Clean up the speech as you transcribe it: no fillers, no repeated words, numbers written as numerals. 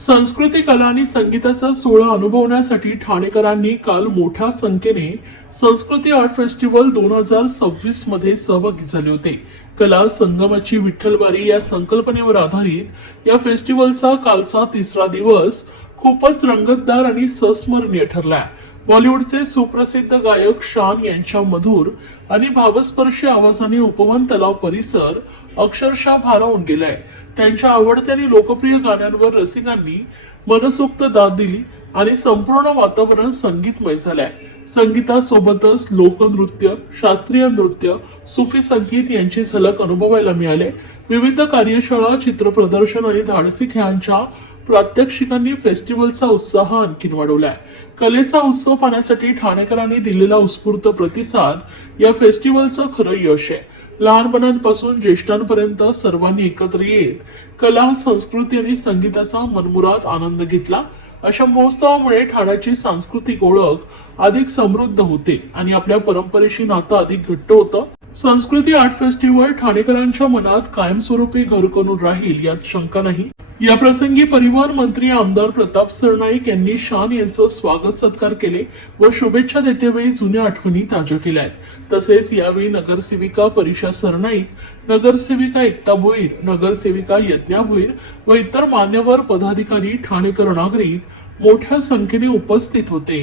संस्कृती, कला आणि संगीताचा सोहळा अनुभवण्यासाठी ठाणेकरांनी काल मोठ्या संख्येने संस्कृती आर्ट फेस्टिवल 2026 मध्ये सहभागी झाले होते. कला संगमाची विठ्ठलवारी या संकल्पनेवर आधारित या फेस्टिवलचा कालचा तिसरा दिवस खूपच रंगतदार आणि संस्मरणीय ठरला. बॉलिवूडचे सुप्रसिद्ध गायक शान यांच्या मधुर आणि भावस्पर्शी आवाजाने उपवन तलाव परिसर अक्षरशः भारावून गेलाय. त्यांच्या आवडत्या आणि लोकप्रिय गाण्यांवर रसिकांनी मनसोक्त दाद दिली आणि संपूर्ण वातावरण संगीतमय झालंय. संगीतासोबतच लोकनृत्य, शास्त्रीय नृत्य, सुफी संगीत यांची झलक अनुभवायला मिळाले. विविध कार्यशाळा, चित्रप्रदर्शन आणि धाडसी खेळांच्या प्रात्यक्षिकांनी फेस्टिवलचा उत्साह आणखीन वाढवलाय. कलेचा उत्सव पाहण्यासाठी ठाणेकरांनी दिलेला उत्स्फूर्त प्रतिसाद या फेस्टिवलचं खरं यश आहे. लहानपणांपासून ज्येष्ठांपर्यंत सर्वांनी एकत्र येत कला, संस्कृती आणि संगीताचा मनमुराद आनंद घेतला. अशा महोत्सवामुळे ठाण्याची सांस्कृतिक ओळख अधिक समृद्ध होते आणि आपल्या परंपरेशी नातं अधिक घट्ट होतं. संस्कृती आर्ट फेस्टिवल ठाणेकरांच्या मनात कायमस्वरूपी घर करून राहील यात शंका नाही. या प्रसंगी परिवहन मंत्री आमदार प्रताप सरनाईक यांनी शान यांचं स्वागत सत्कार केले व शुभेच्छा देतेवेळी जुन्या आठवणी ताज्या केल्या. तसेच यावेळी नगरसेविका परीक्षा सरनाईक, नगरसेविका एकता भोईर, नगरसेविका यज्ञा भोईर व इतर मान्यवर पदाधिकारी, ठाणेकर नागरिक मोठ्या संख्येने उपस्थित होते.